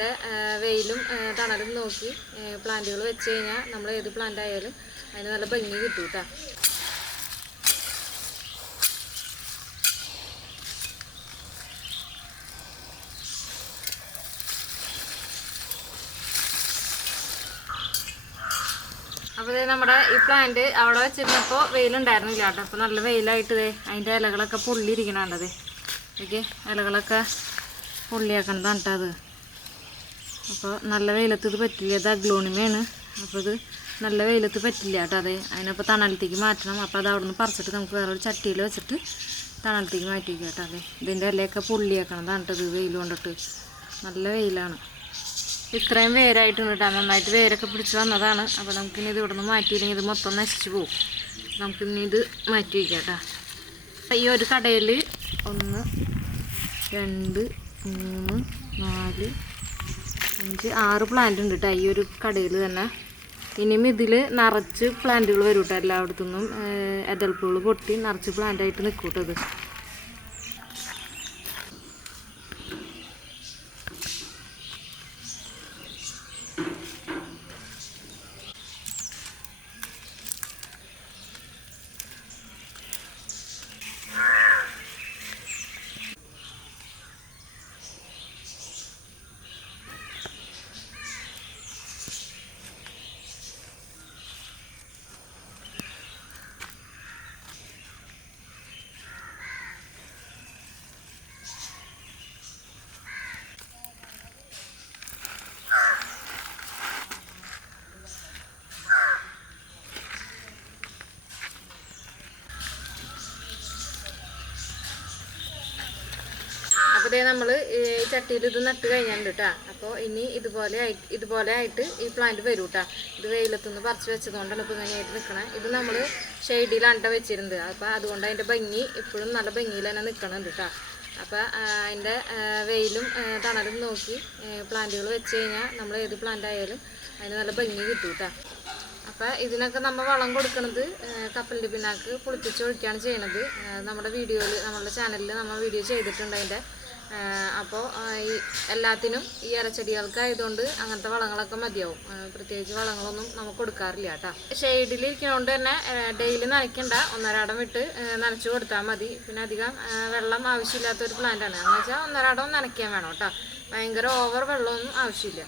അതിൻ്റെ വെയിലും തണലും നോക്കി പ്ലാന്റുകൾ വെച്ച് കഴിഞ്ഞാൽ നമ്മൾ ഏത് പ്ലാന്റ് ആയാലും അതിന് നല്ല ഭംഗി കിട്ടും കേട്ടോ. അപ്പോൾ നമ്മുടെ ഈ പ്ലാന്റ് അവിടെ വെച്ചിരുന്നപ്പോൾ വെയിലുണ്ടായിരുന്നില്ല കേട്ടോ. അപ്പോൾ നല്ല വെയിലായിട്ട് അതിൻ്റെ ഇലകളൊക്കെ പൊള്ളിയിരിക്കണത്. ഓക്കെ, ഇലകളൊക്കെ പൊള്ളിയാക്കണതാണ് കേട്ടോ അത്. അപ്പോൾ നല്ല വെയിലത്ത് ഇത് പറ്റില്ല. ഇത് അഗ്ലോണിമയാണ്. അപ്പോൾ ഇത് നല്ല വെയിലത്ത് പറ്റില്ല കേട്ടോ. അതിനപ്പോൾ തണലത്തേക്ക് മാറ്റണം. അപ്പോൾ അത് അവിടെ നിന്ന് പറിച്ചിട്ട് നമുക്ക് വേറൊരു ചട്ടിയിൽ വെച്ചിട്ട് തണലത്തേക്ക് മാറ്റി വയ്ക്കാം കേട്ടോ. ഇതിൻ്റെ ഇലയൊക്കെ പൊള്ളിയാക്കണതാണ് കേട്ടോ. ഇത് വെയിൽ കൊണ്ടിട്ട് നല്ല വെയിലാണ്. ഇത്രയും വേരായിട്ടുണ്ട് കേട്ടോ. നന്നായിട്ട് വേരൊക്കെ പിടിച്ച് വന്നതാണ്. അപ്പോൾ നമുക്കിനി ഇത് ഇവിടെ നിന്ന് മാറ്റിയില്ലെങ്കിൽ ഇത് മൊത്തം നശിച്ച് പോകും. നമുക്കിനി ഇത് മാറ്റി വയ്ക്കാം കേട്ടോ. ഈ ഒരു കടയിൽ 1 2 3 4 5 6 പ്ലാന്റ് ഉണ്ട് കേട്ടോ. ഈ ഒരു കടയിൽ തന്നെ. ഇനിയും ഇതിൽ നിറച്ച് പ്ലാന്റുകൾ വരും കേട്ടോ. എല്ലായിടത്തുനിന്നും എതൽപ്പുകൾ പൊട്ടി നിറച്ച് പ്ലാന്റായിട്ട് നിൽക്കും കേട്ടോ ഇത്. അപ്പോൾ നമ്മൾ ഈ ചട്ടിയിൽ ഇത് നട്ട് കഴിഞ്ഞിട്ടുണ്ട് കേട്ടോ. അപ്പോൾ ഇനി ഇതുപോലെ ആയിട്ട് ഈ പ്ലാന്റ് വരും കേട്ടോ. ഇത് വെയിലത്തുനിന്ന് പറിച്ച് വെച്ചതുകൊണ്ടാണ് ഇപ്പോൾ ഇങ്ങനെയായിട്ട് നിൽക്കണത്. ഇത് നമ്മൾ ഷെയ്ഡിലാണ് വെച്ചിരുന്നത്. അപ്പോൾ അതുകൊണ്ട് അതിൻ്റെ ഭംഗി ഇപ്പോഴും നല്ല ഭംഗിയിൽ തന്നെ നിൽക്കണുണ്ട് കേട്ടോ. അപ്പോൾ അതിൻ്റെ വെയിലും തണലും നോക്കി പ്ലാന്റുകൾ വെച്ച് കഴിഞ്ഞാൽ നമ്മൾ ഏത് പ്ലാന്റ് ആയാലും അതിന് നല്ല ഭംഗി കിട്ടും കേട്ടോ. അപ്പോൾ ഇതിനൊക്കെ നമ്മൾ വളം കൊടുക്കുന്നത് കപ്പലിൻ്റെ പിന്നാക്ക് പുളിപ്പിച്ച് ഒഴിക്കുകയാണ് ചെയ്യണത്. നമ്മുടെ ചാനലിൽ നമ്മൾ വീഡിയോ ചെയ്തിട്ടുണ്ട് അതിൻ്റെ. അപ്പോൾ ഈ എല്ലാത്തിനും ഈ ഇലച്ചെടികൾക്കായതുകൊണ്ട് അങ്ങനത്തെ വളങ്ങളൊക്കെ മതിയാവും. പ്രത്യേകിച്ച് വളങ്ങളൊന്നും നമുക്ക് കൊടുക്കാറില്ല കേട്ടോ. ഷെയ്ഡിലിരിക്കുന്നതുകൊണ്ട് തന്നെ ഡെയിലി നനയ്ക്കണ്ട, ഒന്നരാടം വിട്ട് നനച്ച് കൊടുത്താൽ മതി. പിന്നെ അധികം വെള്ളം ആവശ്യമില്ലാത്തൊരു പ്ലാന്റാണ്. എന്ന് വെച്ചാൽ ഒന്നരാടം നനയ്ക്കാൻ വേണം കേട്ടോ. ഭയങ്കര ഓവർ വെള്ളമൊന്നും ആവശ്യമില്ല.